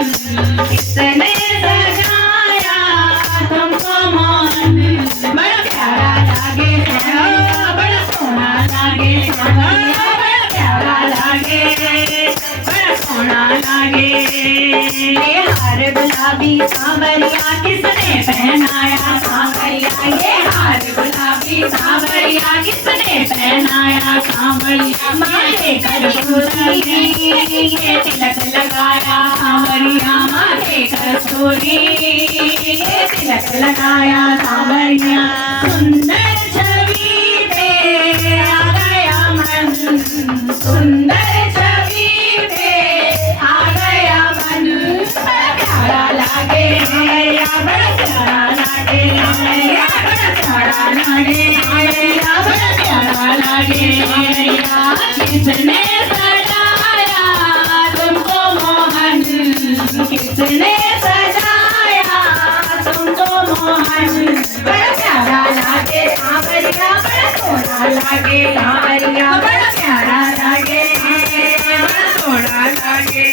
किसने सजाया तुमको मोहन। बड़ा प्यारा लागे बड़ा सोना लागे बड़ा प्यारा लागे बड़ा सोना लागे। ये हार गुलाबी सांवरिया किसने पहनाया सांवरिया। ये हार गुलाबी सांवरिया किसने पहनाया सांवरिया। माथे कर फूली ये तिलक लगाया सांवरिया। माथे कर फूली ये तिलक लगाया सांवरिया। सुंदर छवि पे आ गया मन सुंदर छवि पे आ गया मन। बड़ा प्यारा लागे बड़ा प्यारा लागे बड़ा प्यारा लागे बड़ा प्यारा लागे। किसने सजाया तुमको मोहन। किसने सजाया तुमको मोहन। बड़ा प्यारा लागे सांवरिया बड़ा सोना लागे सांवरिया। बड़ा प्यारा लागे बड़ा सोना लागे।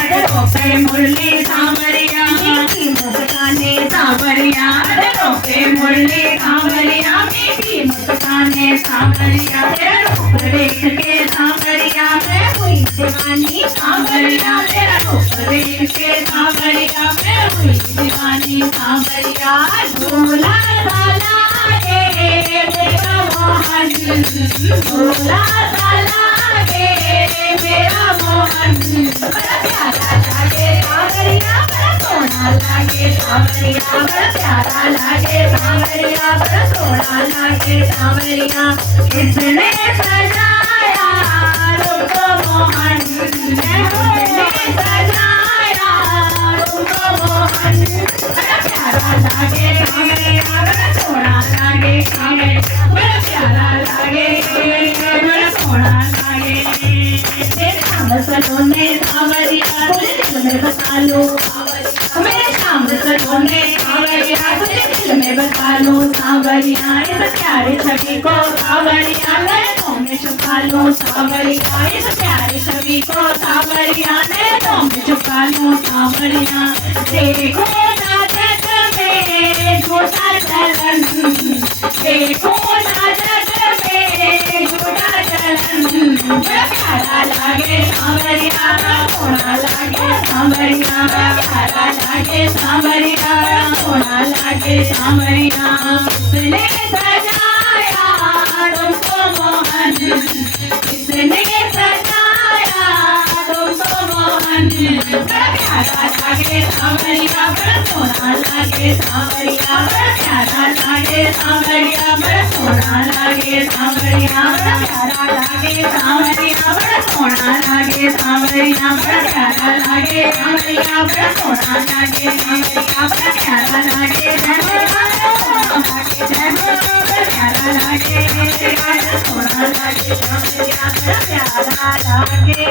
अदरों पे मुरली सांवरिया मीठी मुस्काने सांवरिया। अदरों पे मुरली सांवरिया मीठी मुस्काने सांवरिया। तेरा रूप देख के सांवरिया मैं हुई दीवानी सांवरिया। तेरा रूप देख के सांवरिया मैं हुई दीवानी सांवरिया। झूला सा लागे मेरा मोहन झूला सा लागे मेरा मोहन। बड़ा प्यारा लागे सांवरिया बड़ा सोना लागे सांवरिया। बड़ा प्यारा लागे सांवरिया बड़ा सोना लागे सांवरिया। किसने सजाया तुमको मोहन। किसने सजाया तुमको मोहन। बड़ा प्यारा लागे सांवरिया बड़ा सोना लागे सांवरिया। बड़ा प्यारा लागे बड़ा सोना लागे। मेरे शाम सलोने सांवरिया तुझे दिल में बसा लो। मेरे शाम सलोने सांवरिया तुझे दिल में बसा लो सांवरिया। इस प्यारे छवि को सांवरिया नैनों में छुपा लो सांवरिया। इस प्यारे छवि को सांवरिया नैनों में छुपा लो सांवरिया। देखो ना जग में झूठा चलन देखो ना जग में झूठा चलन। बड़ा प्यारा लागे सांवरिया बड़ा सोना लागे सांवरिया। बड़ा प्यारा लागे सांवरिया बड़ा सोना लागे सांवरिया। किसने सजाया तुमको मोहन। किसने सजाया तुमको मोहन। बड़ा प्यारा लागे सांवरिया बड़ा सोना लागे सांवरिया। बड़ा प्यारा लागे सांवरिया बड़ा सोना लागे सांवरिया। बड़ा प्यारा लागे सांवरिया बड़ा सोना लागे सांवरिया। बड़ा प्यारा लागे सांवरिया बड़ा सोना लागे सांवरिया। बड़ा प्यारा लागे प्यारा लागे सोना लागे सांवरिया। बड़ा प्यारा लागे